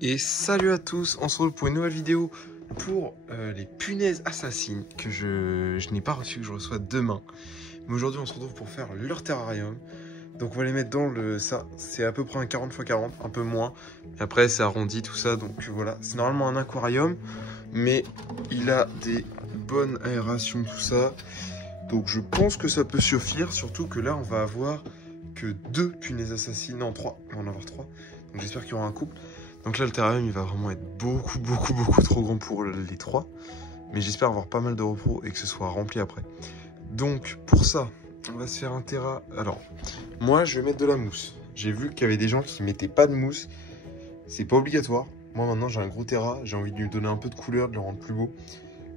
Et salut à tous, on se retrouve pour une nouvelle vidéo pour les punaises assassines que je n'ai pas reçues, que je reçois demain. Mais aujourd'hui on se retrouve pour faire leur terrarium. Donc on va les mettre dans le... ça, c'est à peu près un 40 x 40, un peu moins. Et après c'est arrondi tout ça, donc voilà. C'est normalement un aquarium, mais il a des bonnes aérations, tout ça. Donc je pense que ça peut suffire, surtout que là on va avoir que 2 punaises assassines, non 3, on va en avoir 3. Donc j'espère qu'il y aura un couple. Donc là le terrarium il va vraiment être beaucoup trop grand pour les 3. Mais j'espère avoir pas mal de repos et que ce soit rempli après. Donc pour ça, on va se faire un terra. Alors, moi je vais mettre de la mousse. J'ai vu qu'il y avait des gens qui mettaient pas de mousse. C'est pas obligatoire. Moi maintenant j'ai un gros terra, j'ai envie de lui donner un peu de couleur, de le rendre plus beau.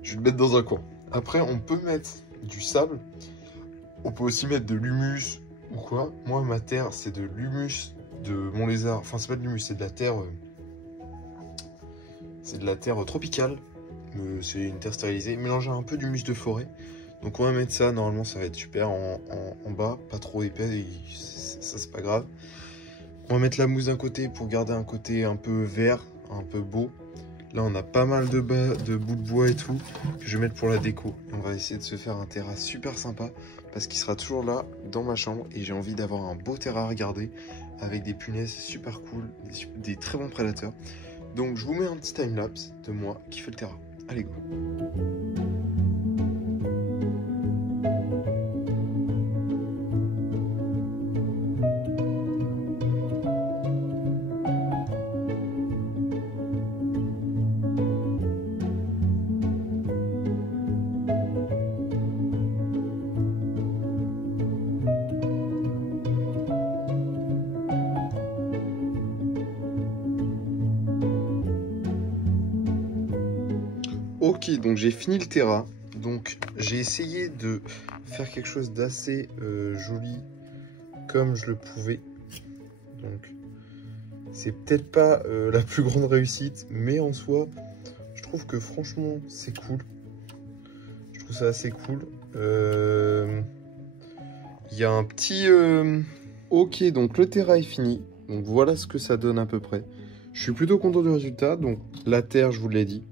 Je vais le mettre dans un coin. Après on peut mettre du sable. On peut aussi mettre de l'humus ou quoi. Moi ma terre c'est de l'humus de mon lézard. Enfin c'est pas de l'humus, c'est de la terre... c'est de la terre tropicale. C'est une terre stérilisée. Mélanger un peu d'humus de forêt. Donc on va mettre ça, normalement ça va être super en bas, pas trop épais, ça c'est pas grave. On va mettre la mousse d'un côté pour garder un côté un peu vert, un peu beau. Là on a pas mal de bouts de bois et tout, que je vais mettre pour la déco. Et on va essayer de se faire un terrain super sympa, parce qu'il sera toujours là dans ma chambre. Et j'ai envie d'avoir un beau terrain à regarder, avec des punaises super cool, des très bons prédateurs. Donc je vous mets un petit timelapse de moi qui fait le terrain. Allez go! Ok, donc j'ai fini le terrain. Donc j'ai essayé de faire quelque chose d'assez joli comme je le pouvais. Donc c'est peut-être pas la plus grande réussite, mais en soi, je trouve que franchement c'est cool. Je trouve ça assez cool. Il y a un petit... Ok, donc le terrain est fini. Donc voilà ce que ça donne à peu près. Je suis plutôt content du résultat. Donc la terre, je vous l'ai dit.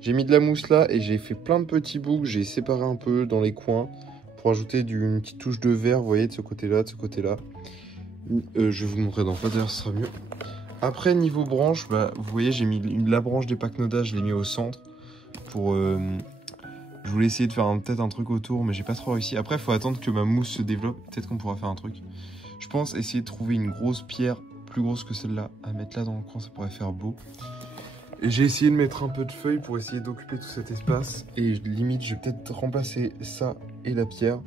J'ai mis de la mousse là et j'ai fait plein de petits bouts. J'ai séparé un peu dans les coins pour ajouter une petite touche de vert, vous voyez, de ce côté-là, de ce côté-là. Je vais vous montrer dans pas d'ailleurs, ce sera mieux. Après, niveau branche, bah, vous voyez, j'ai mis la branche des Pachnoda, je l'ai mis au centre. Pour, je voulais essayer de faire peut-être un truc autour, mais j'ai pas trop réussi. Après, il faut attendre que ma mousse se développe. Peut-être qu'on pourra faire un truc. Je pense essayer de trouver une grosse pierre, plus grosse que celle-là, à mettre là dans le coin, ça pourrait faire beau. Et j'ai essayé de mettre un peu de feuilles pour essayer d'occuper tout cet espace. Et limite, je vais peut-être remplacer ça et la pierre.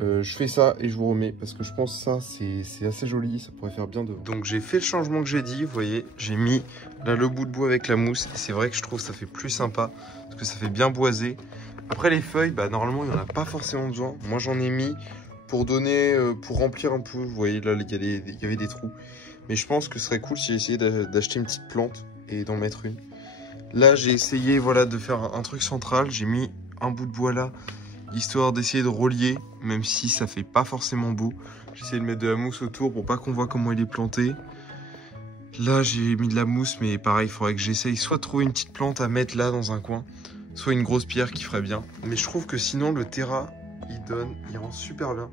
Je fais ça et je vous remets parce que je pense que ça, c'est assez joli. Ça pourrait faire bien dehors. Donc j'ai fait le changement que j'ai dit. Vous voyez, j'ai mis là le bout de bois avec la mousse. Et c'est vrai que je trouve que ça fait plus sympa parce que ça fait bien boisé. Après les feuilles, bah, normalement, il n'y en a pas forcément besoin. Moi, j'en ai mis pour donner, pour remplir un peu. Vous voyez, là, il y avait des trous. Mais je pense que ce serait cool si j'essayais d'acheter une petite plante et d'en mettre une. Là j'ai essayé voilà, de faire un truc central, j'ai mis un bout de bois là, histoire d'essayer de relier, même si ça fait pas forcément beau. J'ai essayé de mettre de la mousse autour pour pas qu'on voit comment il est planté. Là j'ai mis de la mousse, mais pareil, il faudrait que j'essaye soit de trouver une petite plante à mettre là dans un coin, soit une grosse pierre qui ferait bien. Mais je trouve que sinon le terrain, il rend super bien.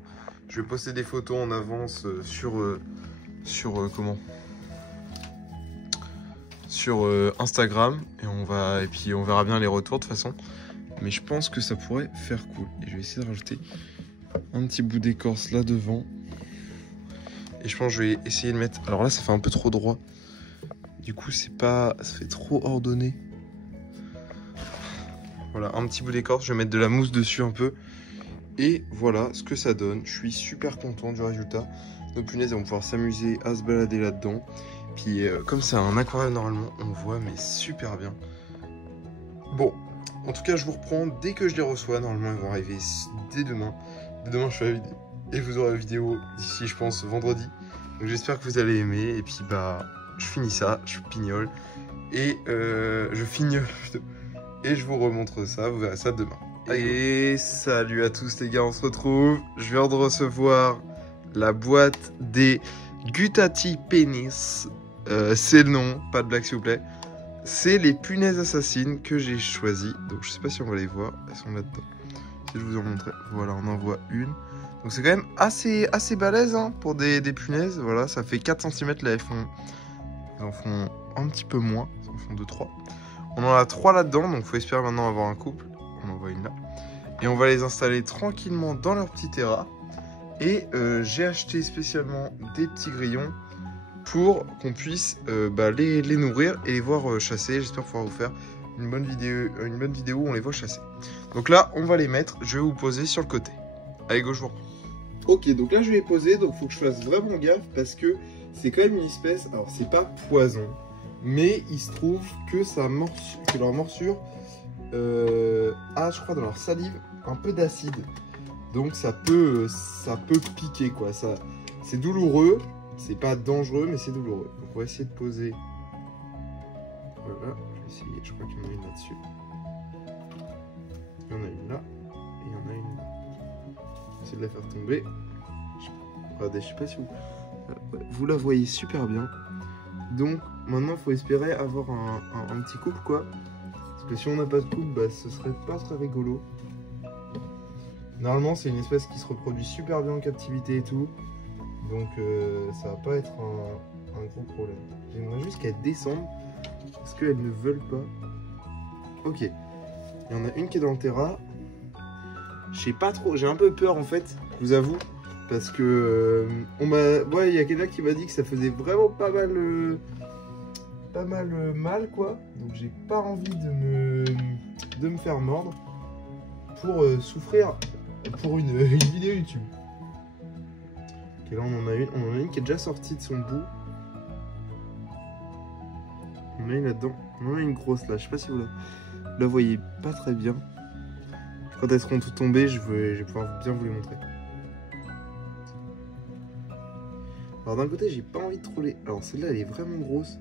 Je vais poster des photos en avance sur Instagram et puis on verra bien les retours de toute façon, mais je pense que ça pourrait faire cool. Et je vais essayer de rajouter un petit bout d'écorce là devant et je pense que je vais essayer de mettre, alors là ça fait un peu trop droit, du coup ça fait trop ordonné. Voilà, un petit bout d'écorce, je vais mettre de la mousse dessus un peu et voilà ce que ça donne. Je suis super content du résultat. Nos punaises vont pouvoir s'amuser à se balader là-dedans. Puis comme c'est un aquarium normalement, on voit mais super bien. Bon, en tout cas je vous reprends dès que je les reçois. Normalement ils vont arriver dès demain. Dès demain je fais la vidéo et vous aurez la vidéo d'ici je pense vendredi. Donc j'espère que vous allez aimer. Et puis bah je finis ça, je pignole. Et je fignole plutôt. Et je vous remontre ça, vous verrez ça demain. Et salut à tous les gars, on se retrouve. Je viens de recevoir la boîte des Gutati Penis c'est le nom, pas de blague s'il vous plaît. C'est les punaises assassines que j'ai choisies. Donc je sais pas si on va les voir, elles sont là-dedans. Si je vous en montrer, voilà, on en voit une. Donc c'est quand même assez balèze hein, pour des punaises. Voilà, ça fait 4 cm là, elles en font un petit peu moins, elles en font 2-3. On en a 3 là-dedans, donc faut espérer maintenant avoir un couple. On en voit une là. Et on va les installer tranquillement dans leur petit terrain. Et j'ai acheté spécialement des petits grillons pour qu'on puisse les nourrir et les voir chasser. J'espère pouvoir vous faire une bonne vidéo où on les voit chasser. Donc là, on va les mettre. Je vais vous poser sur le côté. Allez, go, je vous reprends. Ok, donc là, je vais les poser. Donc, il faut que je fasse vraiment gaffe parce que c'est quand même une espèce... Alors, c'est pas poison, mais il se trouve que, leur morsure a, je crois, dans leur salive, un peu d'acide. Donc, ça peut piquer, quoi. C'est douloureux. C'est pas dangereux, mais c'est douloureux. Donc, on va essayer de poser. Voilà, je vais essayer. Je crois qu'il y en a une là-dessus. Il y en a une là. Et il y en a une là. Essayer de la faire tomber. Regardez, je sais pas si vous la voyez super bien. Donc, maintenant, il faut espérer avoir un petit couple, quoi. Parce que si on n'a pas de couple, bah, ce serait pas très rigolo. Normalement, c'est une espèce qui se reproduit super bien en captivité et tout. Donc ça va pas être un gros problème. J'aimerais juste qu'elles descendent parce qu'elles ne veulent pas. Ok. Il y en a une qui est dans le terrain. Je sais pas trop. J'ai un peu peur en fait, je vous avoue. Parce que ouais, il y a quelqu'un qui m'a dit que ça faisait vraiment pas mal mal quoi. Donc j'ai pas envie de me faire mordre pour souffrir pour une vidéo YouTube. Ok, là on en a une qui est déjà sortie de son bout. On en a une là-dedans. On en a une grosse là, je sais pas si vous la voyez pas très bien. Quand elles seront toutes tombées, je vais pouvoir bien vous les montrer. Alors d'un côté j'ai pas envie de trop les... Alors celle-là elle est vraiment grosse.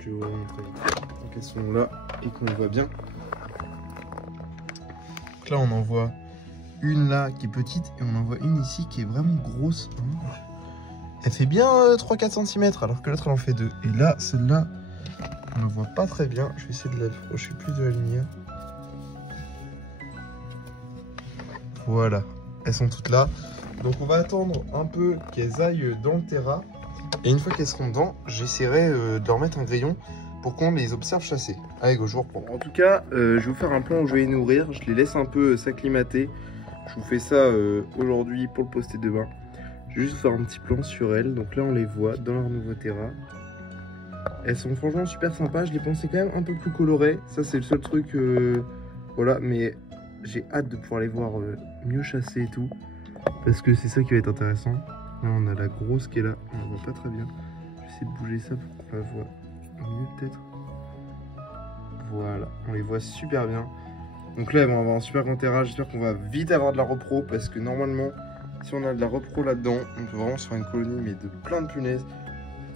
Je vais vous la montrer. Donc elles sont là et qu'on les voit bien. Donc là on en voit une là qui est petite et on en voit une ici qui est vraiment grosse. Elle fait bien 3-4 cm alors que l'autre elle en fait 2. Et là, celle-là, on ne voit pas très bien. Je vais essayer de l'approcher plus de la lumière. Voilà, elles sont toutes là. Donc on va attendre un peu qu'elles aillent dans le terrain. Et une fois qu'elles seront dedans, j'essaierai de leur mettre un grillon pour qu'on les observe chasser. Allez go, je vous reprends. En tout cas, je vais vous faire un plan où je vais les nourrir. Je les laisse un peu s'acclimater. Je vous fais ça aujourd'hui pour le poster demain. Je vais juste vous faire un petit plan sur elles. Donc là, on les voit dans leur nouveau terrain. Elles sont franchement super sympas. Je les pensais quand même un peu plus colorées. Ça, c'est le seul truc. Voilà, mais j'ai hâte de pouvoir les voir mieux chasser et tout. Parce que c'est ça qui va être intéressant. Là, on a la grosse qui est là. On la voit pas très bien. Je vais essayer de bouger ça pour qu'on la voit mieux peut-être. Voilà, on les voit super bien. Donc là, elles vont avoir un super grand terrain. J'espère qu'on va vite avoir de la repro parce que normalement, si on a de la repro là-dedans, on peut vraiment se faire une colonie mais de plein de punaises.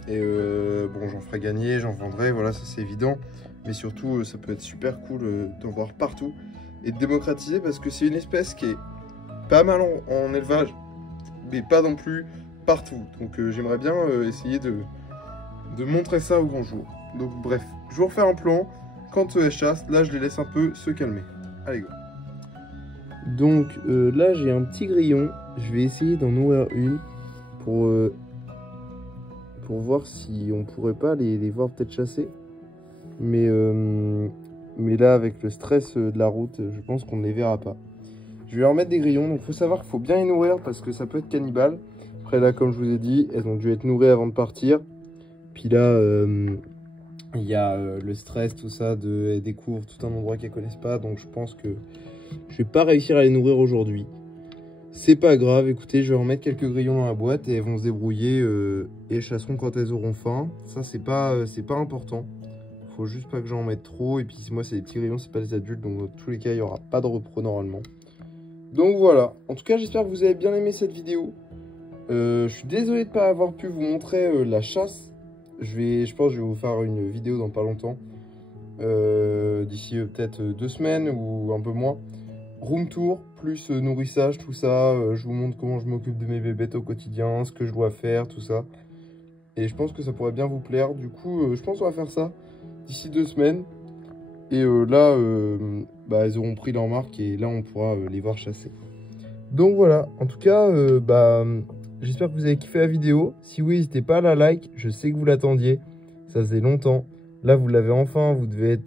Et bon, j'en ferai gagner, j'en vendrai, voilà, ça c'est évident. Mais surtout, ça peut être super cool d'en voir partout et de démocratiser parce que c'est une espèce qui est pas mal en élevage, mais pas non plus partout. Donc j'aimerais bien essayer de montrer ça au grand jour. Donc bref, je vais vous refaire un plan. Quand elles chassent, là je les laisse un peu se calmer. Allez go. Donc là j'ai un petit grillon. Je vais essayer d'en nourrir une pour voir si on pourrait pas les voir peut-être chasser. Mais là avec le stress de la route, je pense qu'on ne les verra pas. Je vais leur mettre des grillons. Donc il faut savoir qu'il faut bien les nourrir parce que ça peut être cannibale. Après là comme je vous ai dit, elles ont dû être nourries avant de partir. Puis là... il y a le stress, tout ça, elles découvrent tout un endroit qu'elles connaissent pas. Donc je pense que je vais pas réussir à les nourrir aujourd'hui. C'est pas grave, écoutez, je vais en mettre quelques grillons dans la boîte et elles vont se débrouiller et elles chasseront quand elles auront faim. Ça c'est pas important. Faut juste pas que j'en mette trop. Et puis moi c'est des petits grillons, c'est pas des adultes. Donc dans tous les cas il n'y aura pas de repro normalement. Donc voilà, en tout cas j'espère que vous avez bien aimé cette vidéo. Je suis désolé de ne pas avoir pu vous montrer la chasse. Je pense que je vais vous faire une vidéo dans pas longtemps. D'ici peut-être 2 semaines ou un peu moins. Room tour, plus nourrissage, tout ça. Je vous montre comment je m'occupe de mes bébêtes au quotidien, ce que je dois faire, tout ça. Et je pense que ça pourrait bien vous plaire. Du coup, je pense qu'on va faire ça d'ici 2 semaines. Et là, bah, elles auront pris leur marque et là, on pourra les voir chasser. Donc voilà, en tout cas, bah, j'espère que vous avez kiffé la vidéo. Si oui, n'hésitez pas à la like. Je sais que vous l'attendiez. Ça faisait longtemps. Là, vous l'avez enfin. Vous devez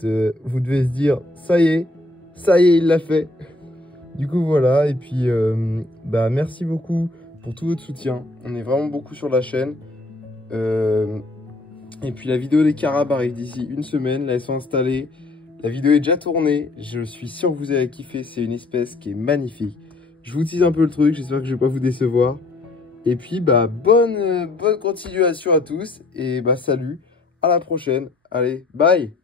se dire, ça y est, il l'a fait. Du coup, voilà. Et puis, bah, merci beaucoup pour tout votre soutien. On est vraiment beaucoup sur la chaîne. Et puis, la vidéo des carabes arrive d'ici 1 semaine. Là, elles sont installées. La vidéo est déjà tournée. Je suis sûr que vous avez kiffé. C'est une espèce qui est magnifique. Je vous tease un peu le truc. J'espère que je ne vais pas vous décevoir. Et puis, bah, bonne continuation à tous. Et bah, salut. À la prochaine. Allez, bye.